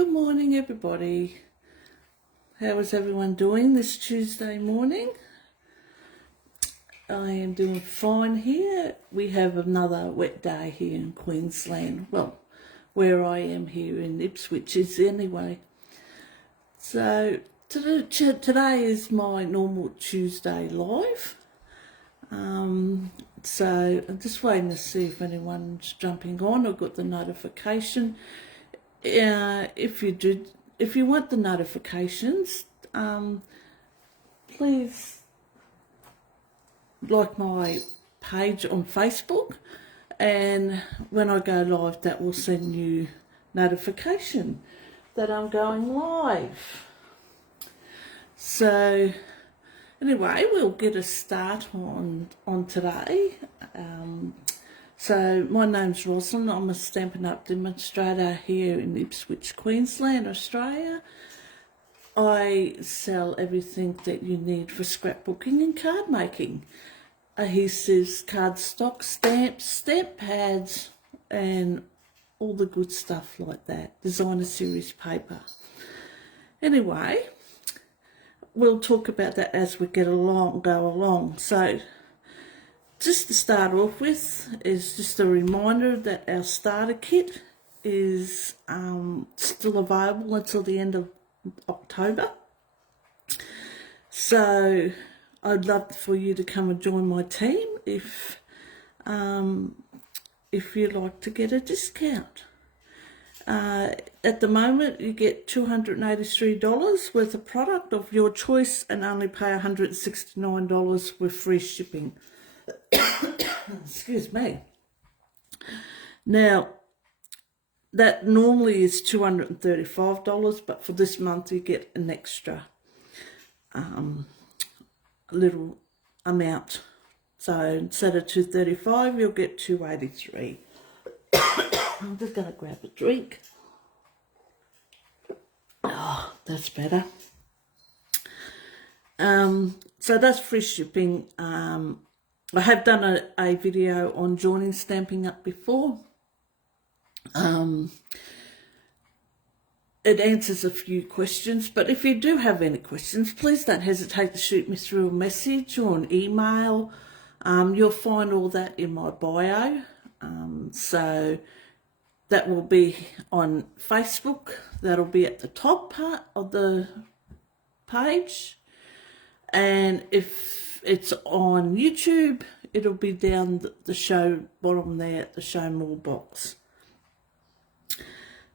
Good morning, everybody. How is everyone doing this Tuesday morning? I am doing fine here. We have another wet day here in Queensland. Well, where I am here in Ipswich is anyway. So today is my normal Tuesday live. So I'm just waiting to see if anyone's jumping on. I got the notification. If you want the notifications, please like my page on Facebook, and when I go live, that will send you notification that I'm going live. So anyway, we'll get a start on today. So my name's Rosalind. I'm a Stampin' Up demonstrator here in Ipswich, Queensland, Australia. I sell everything that you need for scrapbooking and card making. Adhesives, cardstock, stamps, stamp pads, and all the good stuff like that. Designer series paper. Anyway, we'll talk about that as we go along. So just to start off with is just a reminder that our starter kit is still available until the end of October. So I'd love for you to come and join my team if you'd like to get a discount. At the moment, you get $283 worth of product of your choice and only pay $169 with free shipping. Excuse me. Now, that normally is $235, but for this month you get an extra little amount. So instead of $235, you'll get $283. I'm just going to grab a drink. Oh, that's better. So that's free shipping. I have done a video on joining Stampin' Up before. It answers a few questions, but if you do have any questions, please don't hesitate to shoot me through a message or an email. You'll find all that in my bio. So that will be on Facebook. That'll be at the top part of the page. And if it's on YouTube, it'll be down the show bottom there at the show more box.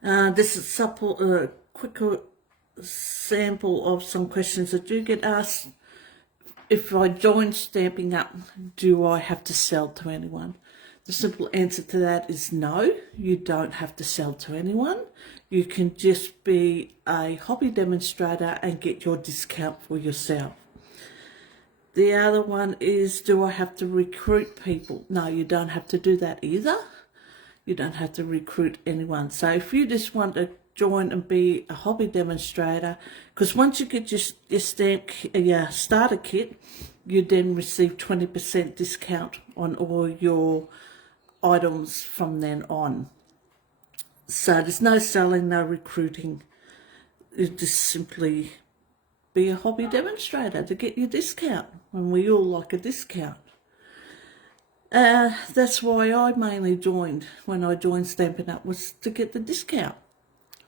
This is a quick sample of some questions that do get asked. If I join Stampin' Up, do I have to sell to anyone? The simple answer to that is no, you don't have to sell to anyone. You can just be a hobby demonstrator and get your discount for yourself. The other one is, do I have to recruit people? No, you don't have to do that either. You don't have to recruit anyone. So if you just want to join and be a hobby demonstrator, because once you get your starter kit, you then receive 20% discount on all your items from then on. So there's no selling, no recruiting. You just simply be a hobby demonstrator to get your discount, and we all like a discount. That's why I mainly joined, when I joined Stampin' Up, was to get the discount,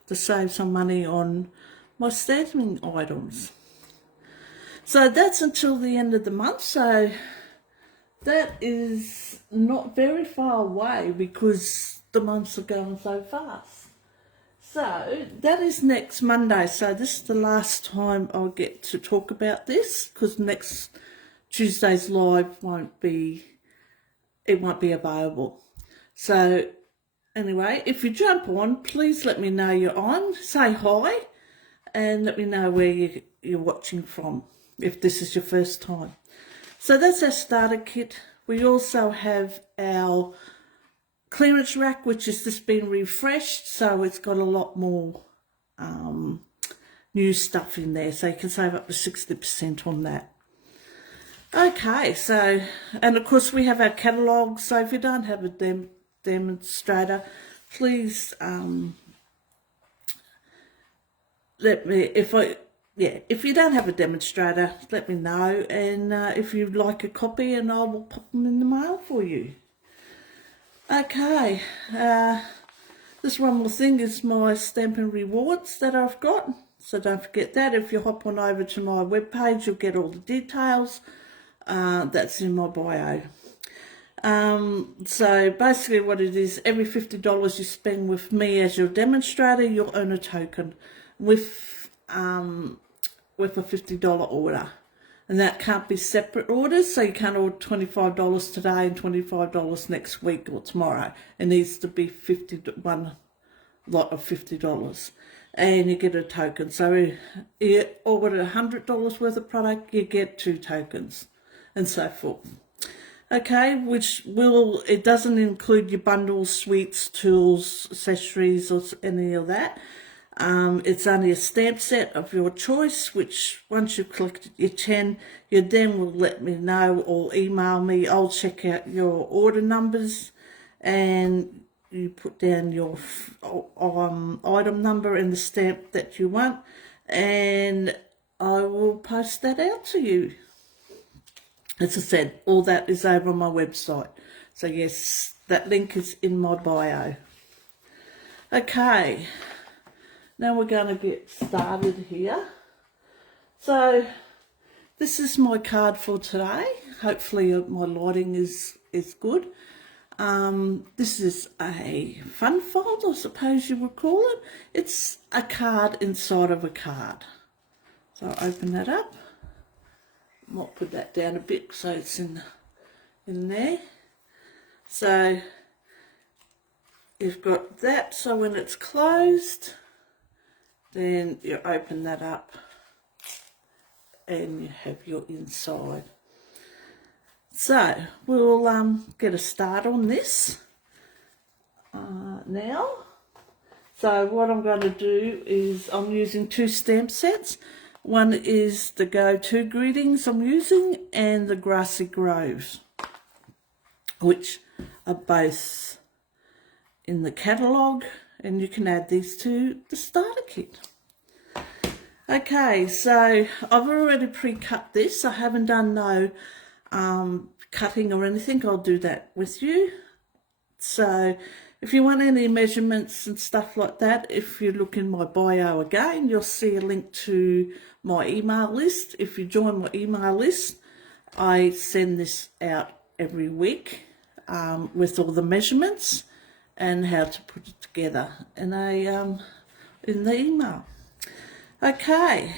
to save some money on my stamping items. So that's until the end of the month, so that is not very far away because the months are going so fast. So that is next Monday. So this is the last time I'll get to talk about this, because next Tuesday's live won't be available. So anyway, if you jump on, please let me know you're on. Say hi and let me know where you're watching from if this is your first time. So that's our starter kit. We also have our clearance rack, which has just been refreshed, so it's got a lot more new stuff in there, so you can save up to 60% on that. Okay, so, and of course we have our catalogue, so if you don't have a demonstrator, please if you don't have a demonstrator, let me know, and if you'd like a copy, and I will pop them in the mail for you. Okay, this one more thing is my Stampin' Rewards that I've got, so don't forget that. If you hop on over to my webpage, you'll get all the details. That's in my bio. So basically what it is, every $50 you spend with me as your demonstrator, you'll earn a token with a $50 order. And that can't be separate orders, so you can't order $25 today and $25 next week or tomorrow. It needs to be one lot of $50. And you get a token. So you order $100 worth of product, you get 2 tokens, and so forth. Okay, it doesn't include your bundles, sweets, tools, accessories, or any of that. It's only a stamp set of your choice, which once you've collected your 10, you then will let me know or email me. I'll check out your order numbers, and you put down your item number and the stamp that you want, and I will post that out to you. As I said, all that is over on my website. So yes, that link is in my bio. Okay. Now we're going to get started here. So this is my card for today. Hopefully my lighting is good. This is a fun fold, I suppose you would call it. It's a card inside of a card. So I'll open that up. Might put that down a bit so it's in there. So you've got that, so when it's closed, then you open that up and you have your inside. So we'll get a start on this now. So what I'm going to do is I'm using 2 stamp sets. One is the Go-To Greetings I'm using, and the Grassy Groves, which are both in the catalogue, and you can add these to the starter kit. Okay, so I've already pre-cut this. I haven't done no cutting or anything. I'll do that with you. So if you want any measurements and stuff like that, if you look in my bio again, you'll see a link to my email list. If you join my email list, I send this out every week with all the measurements and how to put it together in the email. Okay,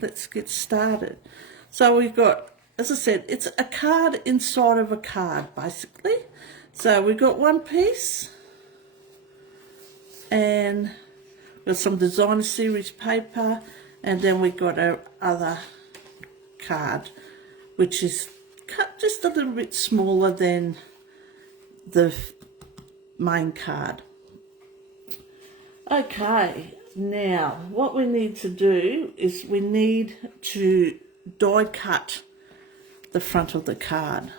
let's get started. So we've got, as I said, it's a card inside of a card, basically. So we've got one piece, and we've got some designer series paper, and then we've got our other card, which is cut just a little bit smaller than the main card. Okay, now what we need to do is we need to die cut the front of the card,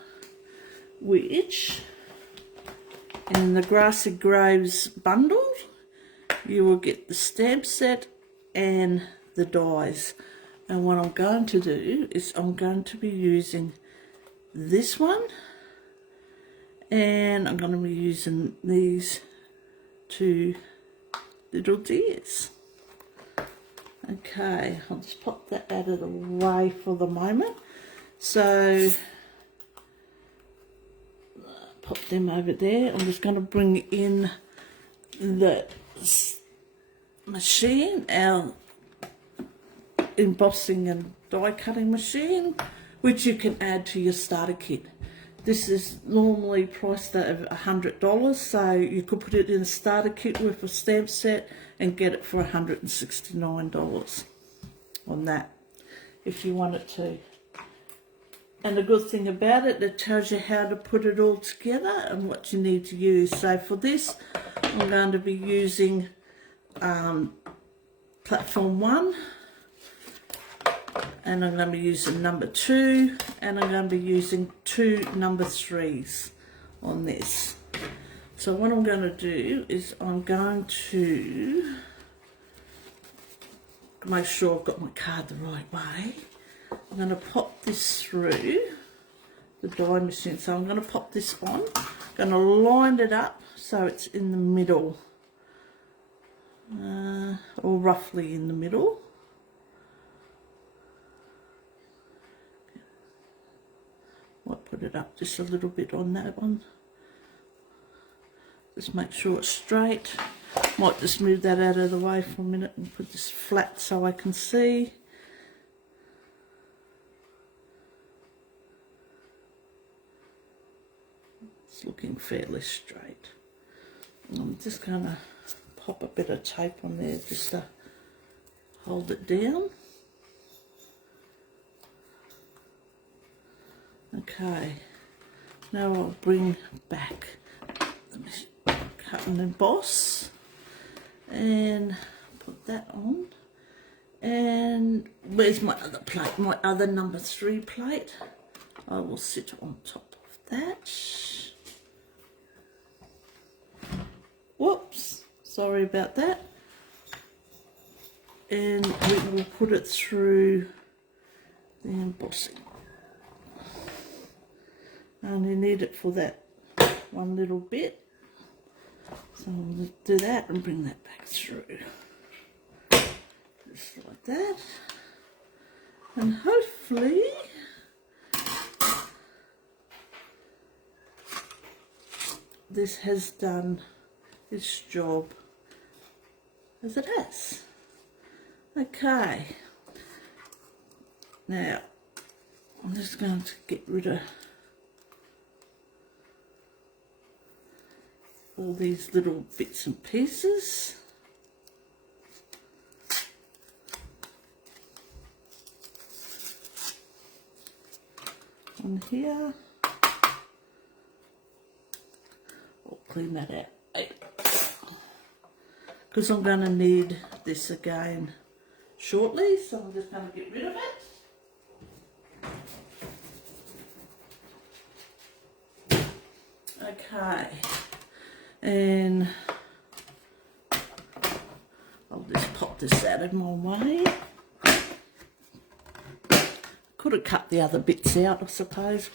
which in the Grassy Groves bundle you will get the stamp set and the dies. And what I'm going to do is I'm going to be using this one, and I'm going to be using these 2 little deers. Okay, I'll just pop that out of the way for the moment. So pop them over there. I'm just going to bring in the machine, our embossing and die cutting machine, which you can add to your starter kit. This is normally priced at $100, so you could put it in a starter kit with a stamp set and get it for $169 on that, if you want it to. And the good thing about it, it tells you how to put it all together and what you need to use. So for this, I'm going to be using platform 1, and I'm going to be using number 2, and I'm going to be using 2 number 3s on this. So what I'm going to do is I'm going to make sure I've got my card the right way. I'm going to pop this through the die machine. So I'm going to pop this on. I'm going to line it up so it's in the middle, or roughly in the middle. Might put it up just a little bit on that one. Just make sure it's straight. Might just move that out of the way for a minute and put this flat so I can see. It's looking fairly straight. I'm just going to pop a bit of tape on there just to hold it down. Okay, now I'll bring back the cut and emboss and put that on. And where's my other plate? My other number 3 plate. I will sit on top of that. Whoops, sorry about that. And we will put it through the embossing. I only need it for that one little bit. So I'm going to do that and bring that back through. Just like that. And hopefully this has done its job as it has. Okay. Now, I'm just going to get rid of all these little bits and pieces. On here. I'll clean that out. Because I'm going to need this again shortly, so I'm just going to get rid of it. Okay. And I'll just pop this out of my way. Could have cut the other bits out, I suppose.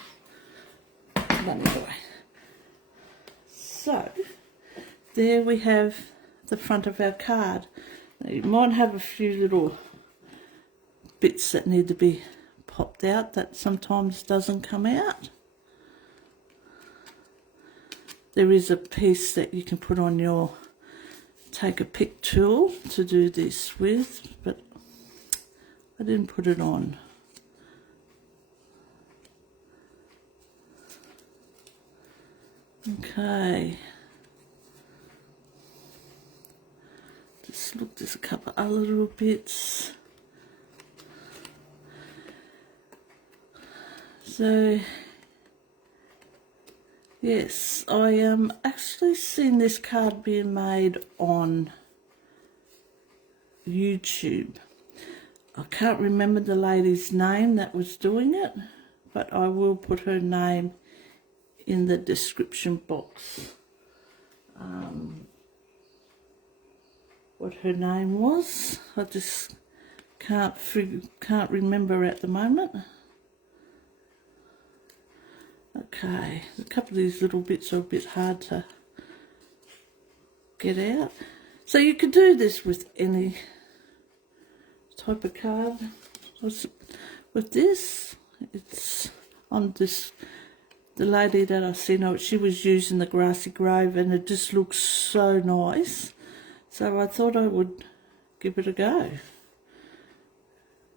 But anyway. So, there we have the front of our card. Now, you might have a few little bits that need to be popped out that sometimes doesn't come out. There is a piece that you can put on your take a pick tool to do this with, but I didn't put it on. Okay. Just look, there's a couple other little bits. So yes, I actually seen this card being made on YouTube. I can't remember the lady's name that was doing it, but I will put her name in the description box. What her name was, I just can't remember at the moment. Okay, a couple of these little bits are a bit hard to get out. So you could do this with any type of card. With this, it's on this, the lady that I seen, she was using the Grassy Grove and it just looks so nice. So I thought I would give it a go.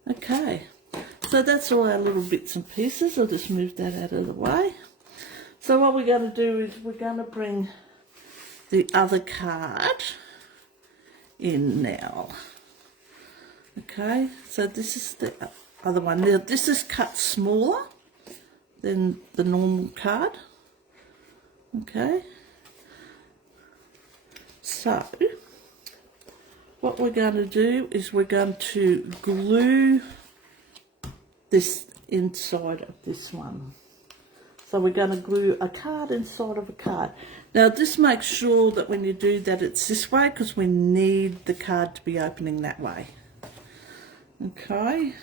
Okay. So that's all our little bits and pieces. I'll just move that out of the way. So what we're going to do is we're going to bring the other card in now. Okay, so this is the other one. Now this is cut smaller than the normal card. Okay. So what we're going to do is we're going to glue this inside of this one. So we're going to glue a card inside of a card. Now just make sure that when you do that it's this way, because we need the card to be opening that way. Okay,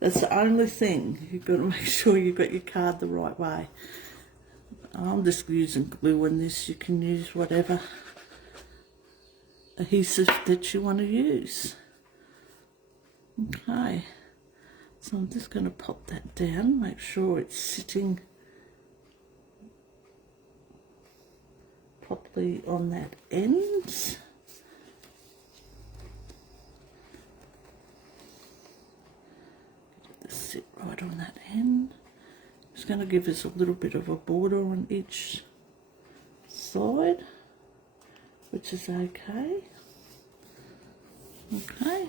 that's the only thing. You've got to make sure you've got your card the right way. I'm just using glue in this. You can use whatever adhesive that you want to use. Okay, so I'm just going to pop that down, make sure it's sitting properly on that end. Get this sit right on that end. It's going to give us a little bit of a border on each side, which is okay. Okay.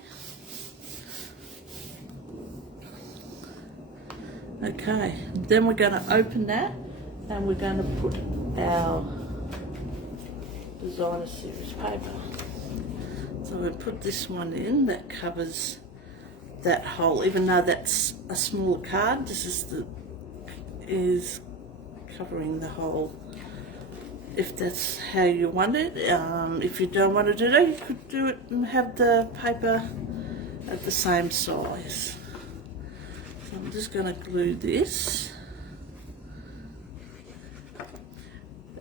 Okay, then we're going to open that and we're going to put our designer series paper. So we'll put this one in that covers that hole, even though that's a smaller card. This is covering the hole, if that's how you want it. If you don't want to do that, you could do it and have the paper at the same size. So I'm just going to glue this.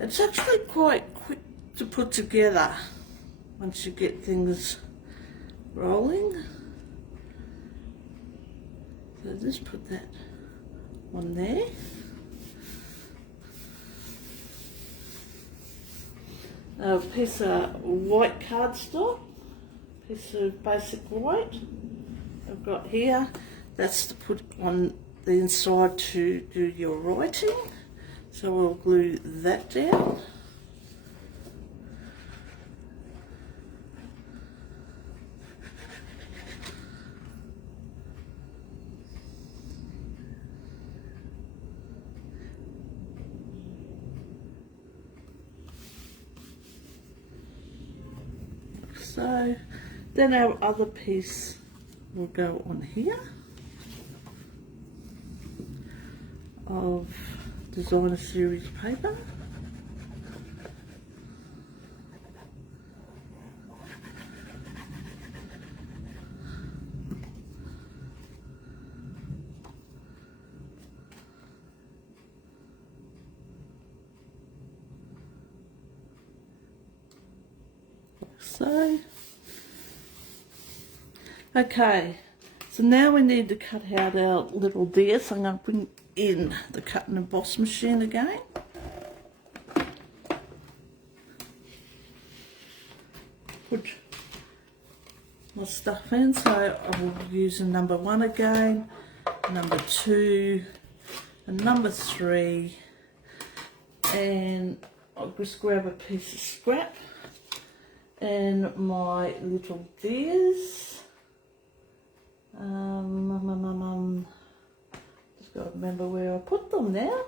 It's actually quite quick to put together once you get things rolling. So just put that on there. A piece of white cardstock, piece of basic white I've got here. That's to put on the inside to do your writing. So we'll glue that down. So then our other piece will go on here of designer series paper. So, okay, so now we need to cut out our little deer. So I'm going to bring in the cut and emboss machine again. Put my stuff in, so I will use a number 1 again, number 2, and number 3, and I'll just grab a piece of scrap and my little deers. Just got to remember where I put them now.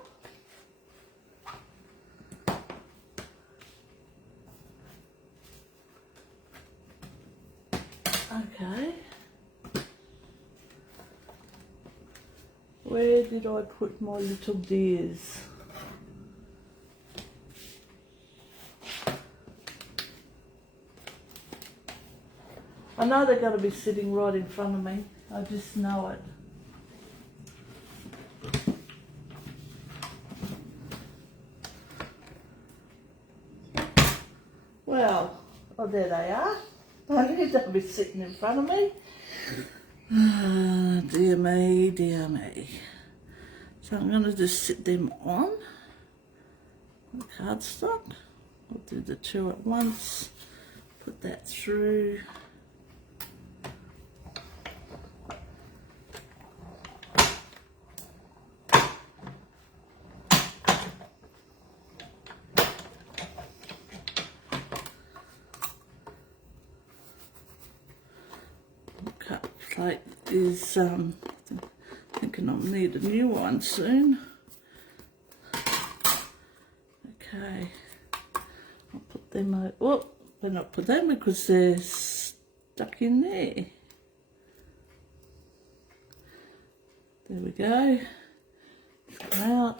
Okay. Where did I put my little deers? I know they're going to be sitting right in front of me. I just know it. Well, oh, there they are. I need to be sitting in front of me. Dear me, dear me. So I'm going to just sit them on the cardstock. I'll do the 2 at once. Put that through. Cut plate is thinking I'll need a new one soon. Okay, I'll put them out. Oh, better not put them because they're stuck in there. There we go. Come out.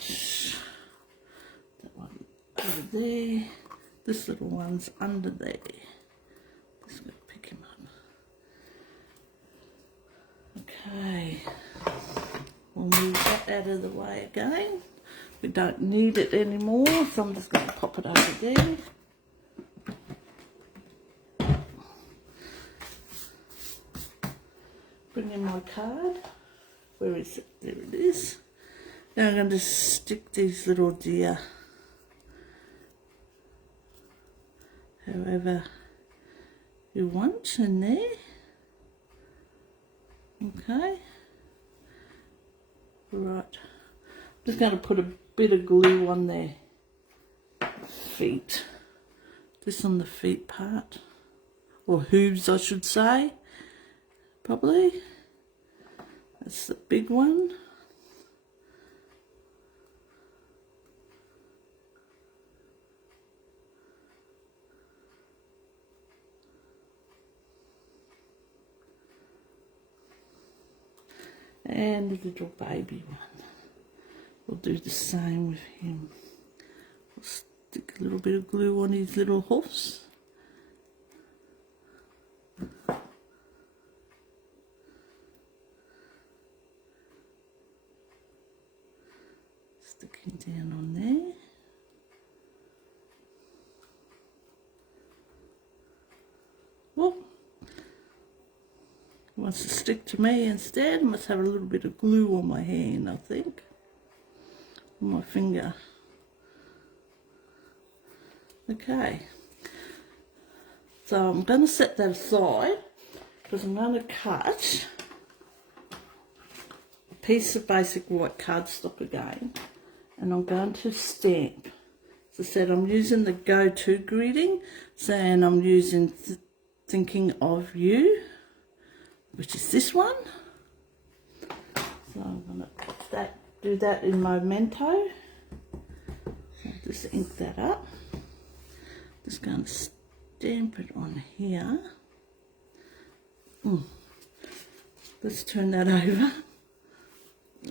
That one over there. This little one's under there. Just going to pick him up. out of the way again. We don't need it anymore, so I'm just going to pop it over there. Bring in my card. Where is it? There it is. Now I'm going to stick these little deer however you want in there. Okay. Right. I'm just going to put a bit of glue on their feet. This on the feet part. Or hooves, I should say. Probably. That's the big one. And a little baby one. We'll do the same with him. We'll stick a little bit of glue on his little hoofs. Sticking down on there. Well, wants to stick to me instead. I must have a little bit of glue on my hand, I think. On my finger. Okay. So I'm going to set that aside because I'm going to cut a piece of basic white cardstock again, and I'm going to stamp. As I said, I'm using the go-to greeting, and I'm using thinking of you, which is this one. So I'm going to do that in Memento. So I'll just ink that up. Just going to stamp it on here. Let's turn that over.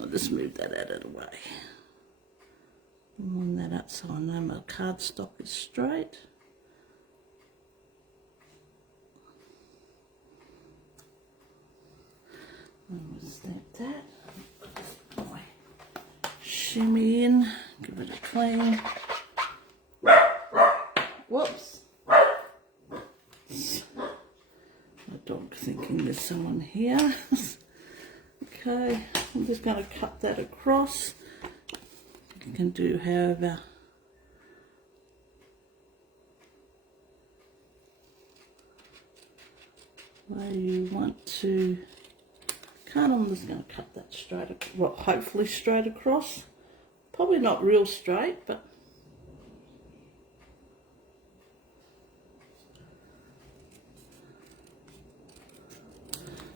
I'll just move that out of the way. Line that up so I know my cardstock is straight. And we'll stamp that. My shimmy in, give it a clean. Whoops. My dog thinking there's someone here. Okay, I'm just going to cut that across. You can do however way you want to cut. I'm just going to cut that straight, well, hopefully straight across. Probably not real straight, but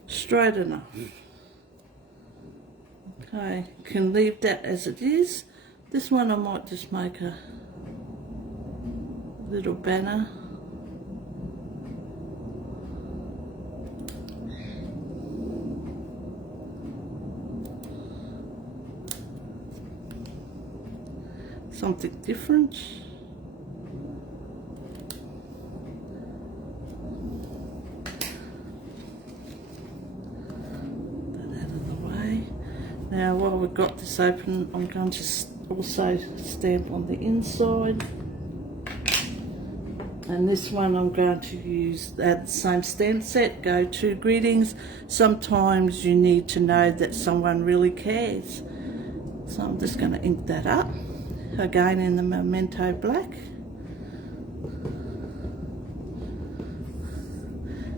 straight enough. Okay, can leave that as it is. This one I might just make a little banner. Something different. Now while we've got this open, I'm going to also stamp on the inside. And this one I'm going to use the same stamp set, go to greetings. Sometimes you need to know that someone really cares. So I'm just going to ink that up, again in the Memento black.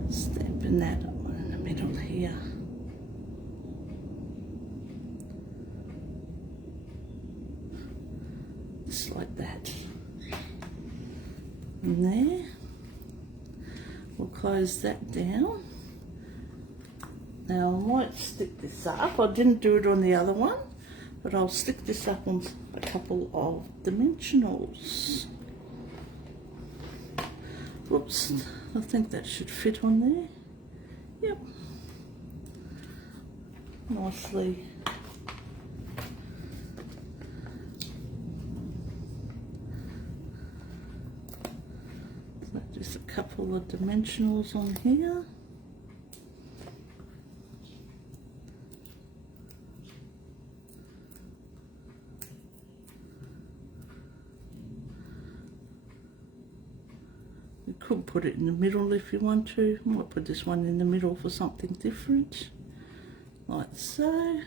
Stamping that in the middle here. Just like that. And there. We'll close that down. Now I might stick this up. I didn't do it on the other one, but I'll stick this up on a couple of dimensionals. Whoops, I think that should fit on there. Yep. Nicely. So just a couple of dimensionals on here. could put it in the middle if you want to. I might put this one in the middle for something different, like so.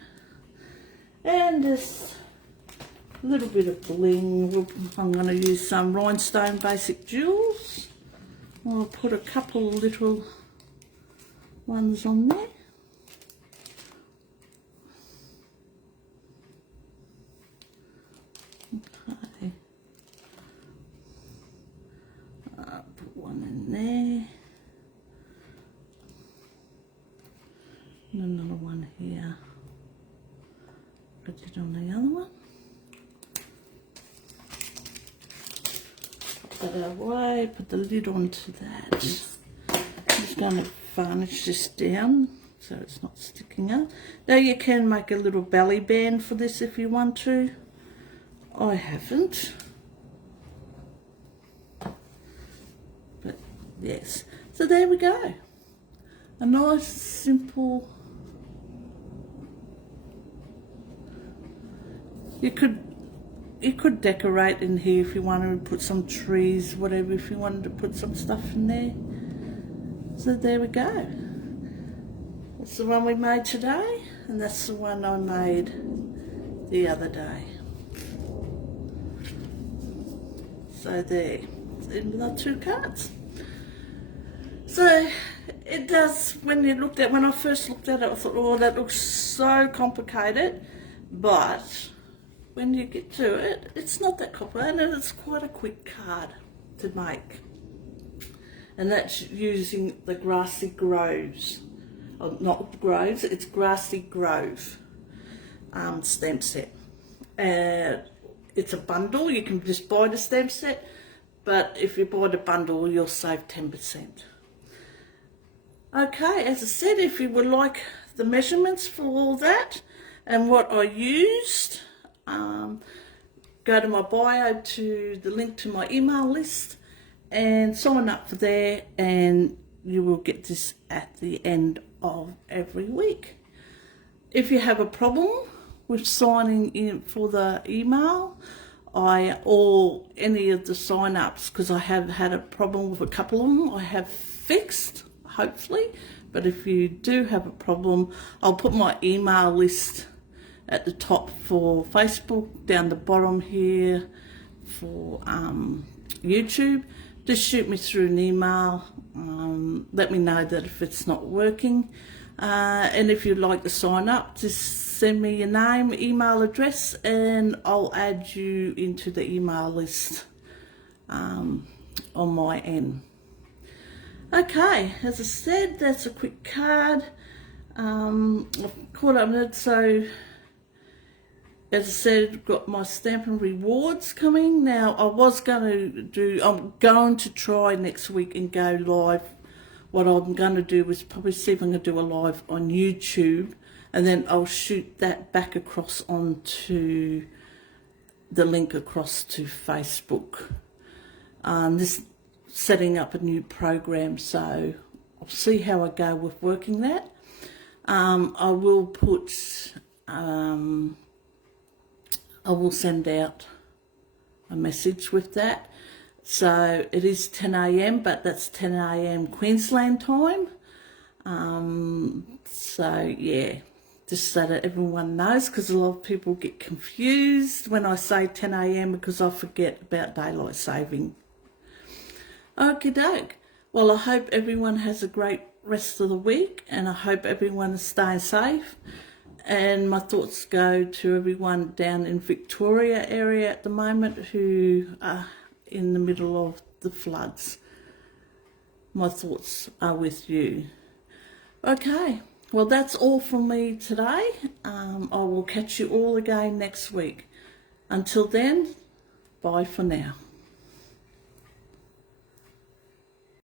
And this little bit of bling. I'm going to use some rhinestone basic jewels. I'll put a couple little ones on there. Okay. Put one in there. And another one here. Put it on the other one. Put that away, put the lid onto that. I'm just going to varnish this down so it's not sticking up. Now you can make a little belly band for this if you want to. I haven't. But yes. So there we go. A nice simple. You could decorate in here if you wanted to put some trees, whatever, if you wanted to put some stuff in there. So there we go. That's the one we made today, and that's the one I made the other day. So there, in the 2 cards. So it does, when I first looked at it, I thought, oh, that looks so complicated, but when you get to it, it's not that complicated, and it's quite a quick card to make. And that's using the Grassy Groves, oh, not Groves, it's Grassy Grove stamp set. It's a bundle, you can just buy the stamp set, but if you buy the bundle, you'll save 10%. Okay, as I said, if you would like the measurements for all that and what I used, go to my bio to the link to my email list and sign up for there, and you will get this at the end of every week. If you have a problem with signing in for the email, or any of the sign-ups, because I have had a problem with a couple of them, I have fixed, hopefully. But if you do have a problem, I'll put my email list at the top for Facebook, down the bottom here for YouTube. Just shoot me through an email, let me know that if it's not working, and if you'd like to sign up, just send me your name, email address, and I'll add you into the email list on my end. Okay, as I said, that's a quick card. I've caught up with it, so as I said, I've got my Stampin' Rewards coming. Now, I'm going to try next week and go live. What I'm going to do is probably see if I'm going to do a live on YouTube, and then I'll shoot that back across onto the link across to Facebook. This setting up a new program, so I'll see how I go with working that. I will put, I will send out a message with that. So it is 10 AM, but that's 10 AM Queensland time. So yeah, just so that everyone knows, because a lot of people get confused when I say 10 AM because I forget about daylight saving. Okie doke. Well, I hope everyone has a great rest of the week, and I hope everyone is staying safe. And my thoughts go to everyone down in Victoria area at the moment who are in the middle of the floods. My thoughts are with you. Okay, well, that's all from me today. I will catch you all again next week. Until then, bye for now.